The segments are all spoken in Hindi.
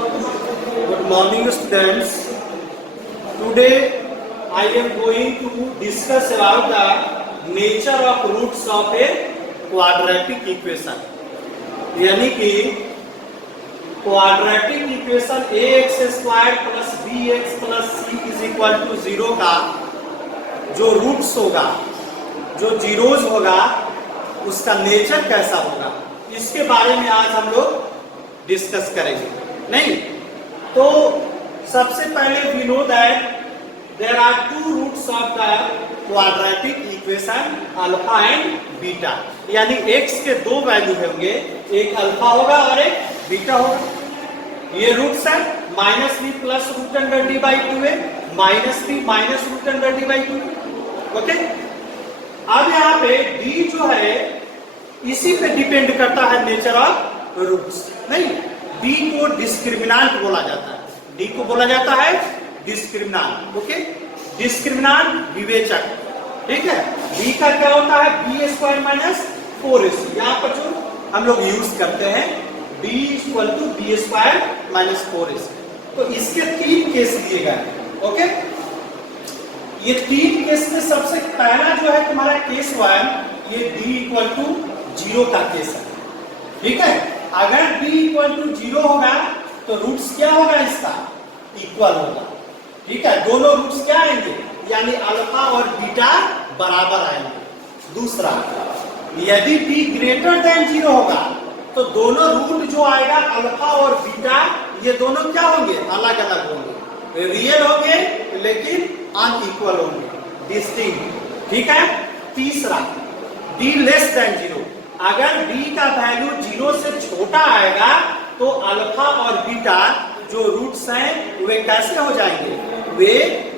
Good morning, students. Today I am going to discuss about the nature of roots of a quadratic equation. यानी कि quadratic equation ax square plus bx plus c is equal to 0 का जो रूट्स होगा, जो जीरोज होगा, उसका नेचर कैसा होगा, इसके बारे में आज हम लोग डिस्कस करेंगे। नहीं तो सबसे पहले we know that there are two roots of the quadratic equation alpha and beta, यानी x के दो वैल्यू होंगे, एक अल्फा होगा और एक बीटा होगा। ये रूट्स है minus B plus root under D by two है, minus B minus root under D by two. Okay, अब यहाँ पे d जो है इसी पे डिपेंड करता है नेचर ऑफ रूट्स। नहीं, b को डिस्क्रिमिनांट बोला जाता है, d को बोला जाता है डिस्क्रिमिनांट। ओके, डिस्क्रिमिनांट विवेचक, ठीक है। b का क्या होता है, बी स्क्वायर माइनस 4ac, यहाँ पर जो हम लोग यूज करते हैं b equal to B square minus 4ac। तो इसके तीन केस दिए गए। ओके, ये तीन केस में सबसे पहला जो है तुम्हारा केस 1, ये d इक्वल टू 0 का केस है, ठीक है। अगर b इक्वल टू 0 होगा तो रूट्स क्या होगा, इसका इक्वल होगा, ठीक है। दोनों रूट्स क्या आएंगे, यानी अल्फा और बीटा बराबर आएंगे। दूसरा, यदि b ग्रेटर देन 0 होगा तो दोनों रूट जो आएगा अल्फा और बीटा, ये दोनों क्या होंगे, अलग अलग होंगे, रियल होंगे लेकिन अनइक्वल होंगे, डिस्टिंक्ट, ठीक है। तीसरा, b लेस देन 0, अगर b का वैल्यू 0 से छोटा आएगा तो अल्फा और बीटा जो रूट्स हैं वे कैसे हो जाएंगे, वे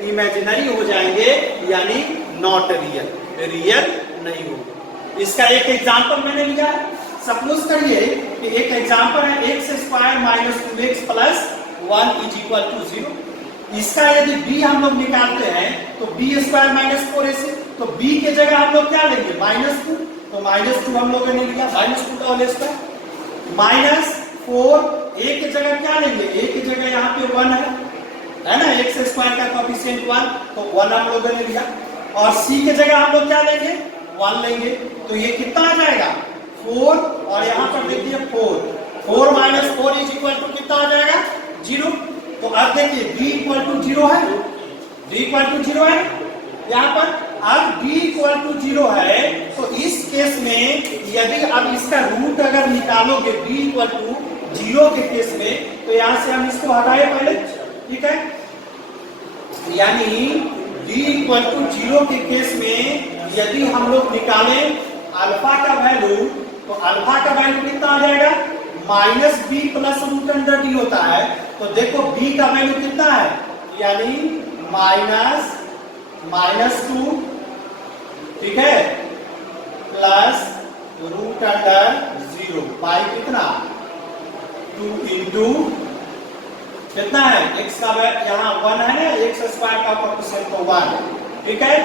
इमेजिनरी हो जाएंगे, यानी नॉट रियल, रियल नहीं होगा। इसका एक एग्जांपल मैंने लिया है। सपोज करिए कि एक एग्जांपल है X square minus 2x plus 1 is equal to 0। इसका यदि b हम लोग निकालते हैं तो बी स्क्वायर माइनस 4ac, तो b के जगह हम लोग क्या लेंगे, -2, तो -2 हम लोगों ने लिया, -2 का होल स्क्वायर माइनस 4, a की जगह क्या लेंगे, a की जगह यहाँ पे 1 है ना, एक्स स्क्वायर का कोएफिशिएंट 1, तो 1 हम लोगों ने लिया। और c की जगह हम लोग क्या लेंगे, 1 लेंगे, तो ये कितना आ जाएगा, 4, और यहाँ पर देखिए 4 माइनस 4 इज इक्वल टू कितना आ जाएगा, 0। तो अब देखिए b इक्वल टू 0 है, d इक्वल टू 0 है यहाँ पर। अब b इक्वल टू 0 है तो इस केस में यदि अब इसका रूट अगर निकालोगे b इक्वल टू 0 के केस में, तो यहाँ से हम इसको हटाए पहले, ठीक है। यानी b इक्वल टू 0 के केस में यदि हम लोग निकालें अल्फा का वैल्यू, तो अल्फा का वैल्यू कितना आ जाएगा, minus B plus root under D होता है। तो देखो b का वैल्यू कितना है, यानी -2, ठीक है, प्लस रूट अंडर 0 बाई कितना, 2 इंटू कितना है, x का वैल्यू यहाँ 1 है ना, एक्स स्क्वायर का कोएफिशिएंट तो 1, ठीक है।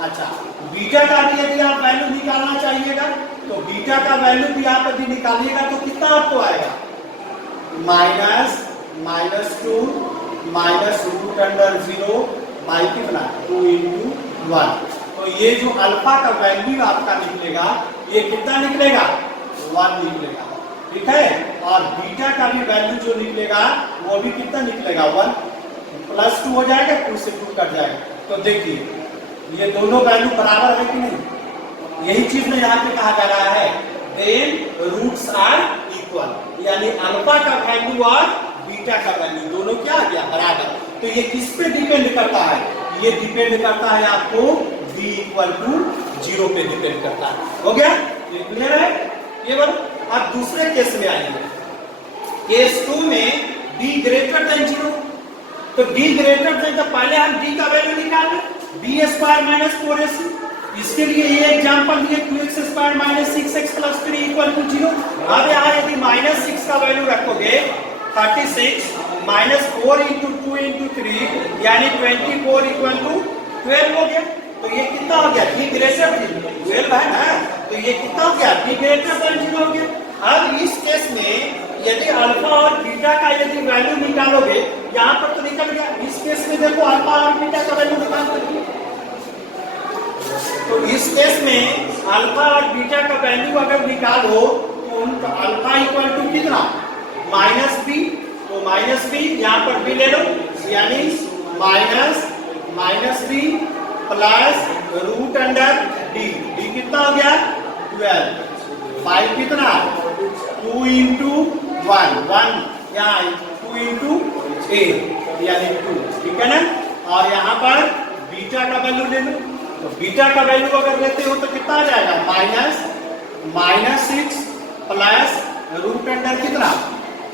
अच्छा, बीटा का भी यदि आप वैल्यू निकालना चाहिएगा तो बीटा का वैल्यू भी आप यदि निकालिएगा तो कितना आपको आएगा, -2 माइनस रूट अंडर 0 बाई कितना, 2 इंटू 1। तो ये जो अल्फा का वैल्यू आपका निकलेगा, ये कितना निकलेगा, 1 निकलेगा, ठीक है। और बीटा का भी वैल्यू जो निकलेगा वो भी कितना निकलेगा, 1, प्लस 2 हो जाएगा, 2 से 2 कट जाएगा। तो देखिए ये दोनों वैल्यू बराबर है कि नहीं, यही चीज में यहाँ पे कहा जा रहा है, देन रूट्स आर इक्वल, यानी अल्फा का वैल्यू और बीटा का वैल्यू दोनों क्या आ गया, बराबर। तो ये किस पे डिपेंड करता है, ये डिपेंड करता है आपको b इक्वल टू 0 पे डिपेंड करता है। हो गया, ये क्लियर है ये बात। अब दूसरे केस में आएंगे, केस 2 में b ग्रेटर देन 0, तो b ग्रेटर देन, तो पहले हम d का वैल्यू निकालें, बी स्क्वायर माइनस 4ac। इसके लिए ये एग्जांपल दिए 2x square minus 6x plus 3 equal to 0। अब यहाँ यदि -6 का वैल्यू रखोगे, 36 माइनस 4 इंटू 2 इंटू 3 यानी 24 इक्वल टू 12 हो गया। तो ये कितना हो गया, b ग्रेटर 12 है ना, तो ये कितना हो गया, b ग्रेटर देन 0 हो गया। अब इस केस में यदि अल्फा और बीटा का यदि वैल्यू निकालोगे, यहाँ पर तो निकल गया, इस केस में देखो अल्फा और बीटा का वैल्यू निकालोगे, तो इस केस में अल्फा और बीटा का वैल्यू अगर निकालो तो उनका अल्फा इक्वल टू कितना, -b, तो -b यहाँ पर भी ले लो, यानी -b plus root under d, d कितना हो गया 12, 5 कितना 2 into 1 यहाँ 2 into 8 यानी 2, ठीक है ना। और यहाँ पर बीटा का वैल्यू ले लो, तो बीटा का वैल्यू अगर लेते हो तो कितना आ जाएगा -6 प्लस रूट अंडर कितना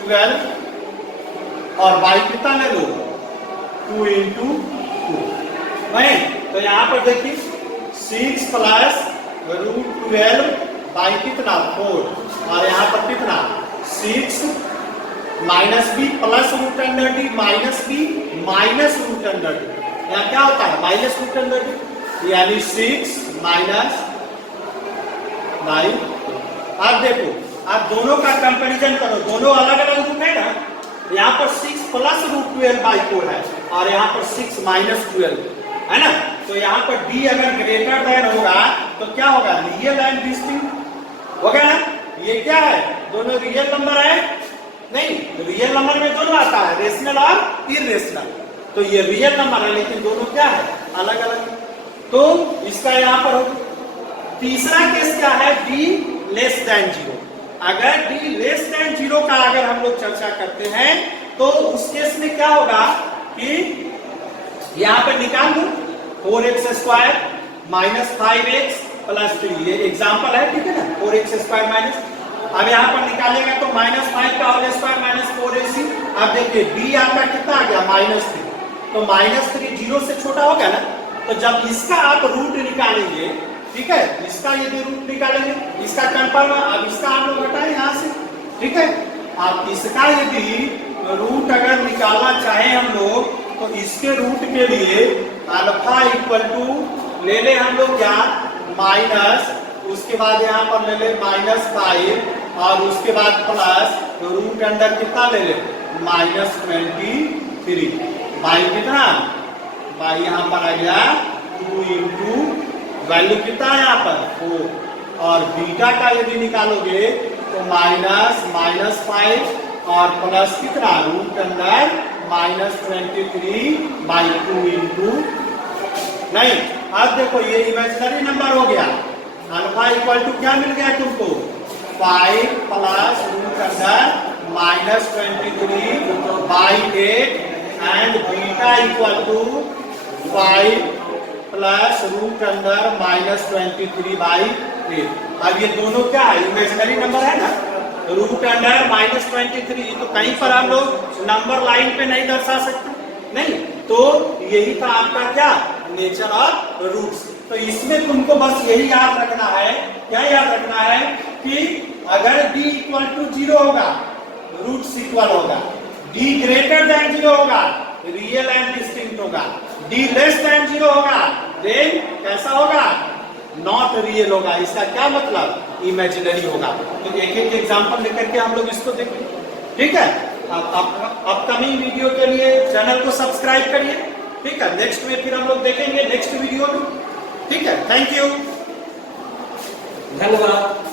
12, और y कितना ले लो 2 into 2, नहीं तो यहाँ पर देखिए 6 प्लस रूट 12 बाई कितना 4, और यहाँ पर कितना 6 -b plus root under d -b minus root under d, यहाँ क्या होता है माइनस रूट अंडर d, यानी 6 माइनस बाई। अब देखो आप दोनों का कंपैरिजन करो, दोनों अलग अलग रूट है ना, यहाँ पर 6 प्लस रूट 12 बाई 4 है और यहाँ पर 6 माइनस 12 है ना, तो यहाँ पर d अगर ग्रेटर देन होगा तो क्या होगा रियल एंड डिस्टिंक्ट होगा ना। ये क्या है दोनों रियल नंबर है, नहीं रियल नंबर में दोनों आता है रेशनल और इरेशनल, तो ये रियल नंबर है लेकिन दोनों क्या है अलग अलग, तो इसका यहाँ पर होगा। तीसरा केस क्या है d लेस देन 0, अगर d लेस देन 0 का अगर हम लोग चर्चा करते हैं तो उस केस में क्या होगा कि यहाँ पे निकाल दो 4x² माइनस 5x प्लस 3, ये एग्जाम्पल है ठीक है ना, 4x² माइनस, अब यहाँ पर निकालेगा तो -5 का होल स्क्वायर माइनस 4ac, अब देखिए d आपका कितना आ गया -3, तो -3 0 से छोटा हो गया ना, तो जब इसका आप रूट निकालेंगे ठीक है, इसका यदि रूट निकालेंगे इसका कंफर्म, अब इसका आप लोग हटाए यहाँ से ठीक है, आप इसका यदि रूट अगर निकालना चाहे हम लोग तो इसके रूट के लिए अल्फा इक्वल टू ले ले हम लोग क्या माइनस, उसके बाद यहाँ पर ले ले -5 और उसके बाद प्लस रूट अंडर कितना ले ले -23 बाई कितना बाई यहाँ पर आ गया 2 into वैल्यू कितना है यहाँ पर 4, और बीटा का यदि निकालोगे तो -5 और प्लस कितना रूट अंडर -23 बाई 2 into, नहीं अब देखो ये इमेजिनरी नंबर हो गया, अल्फा इक्वल टू क्या मिल गया तुमको 5 plus root under -23 by 8 and beta equal to 5 plus root under -23 by 8। अब ये दोनों क्या है इमेजिनरी नंबर है ना, रूट अंडर -23 तो कहीं पर हम लोग नंबर लाइन पे नहीं दर्शा सकते, नहीं तो यही था आपका क्या नेचर ऑफ रूट्स। तो इसमें तुमको बस यही याद रखना है, क्या याद रखना है कि अगर d इक्वल टू 0 होगा रूट्स इक्वल होगा, d ग्रेटर देन 0 होगा रियल एंड डिस्टिंक्ट होगा, d लेस देन 0 होगा देन कैसा होगा नॉट रियल होगा। इसका क्या मतलब इमेजिनरी होगा। तो एक एक एग्जांपल लेकर के हम लोग इसको देखें, ठीक है। अपकमिंग वीडियो के लिए चैनल को सब्सक्राइब करिए, ठीक है। नेक्स्ट में फिर हम लोग देखेंगे नेक्स्ट वीडियो में, ठीक है। थैंक यू, धन्यवाद।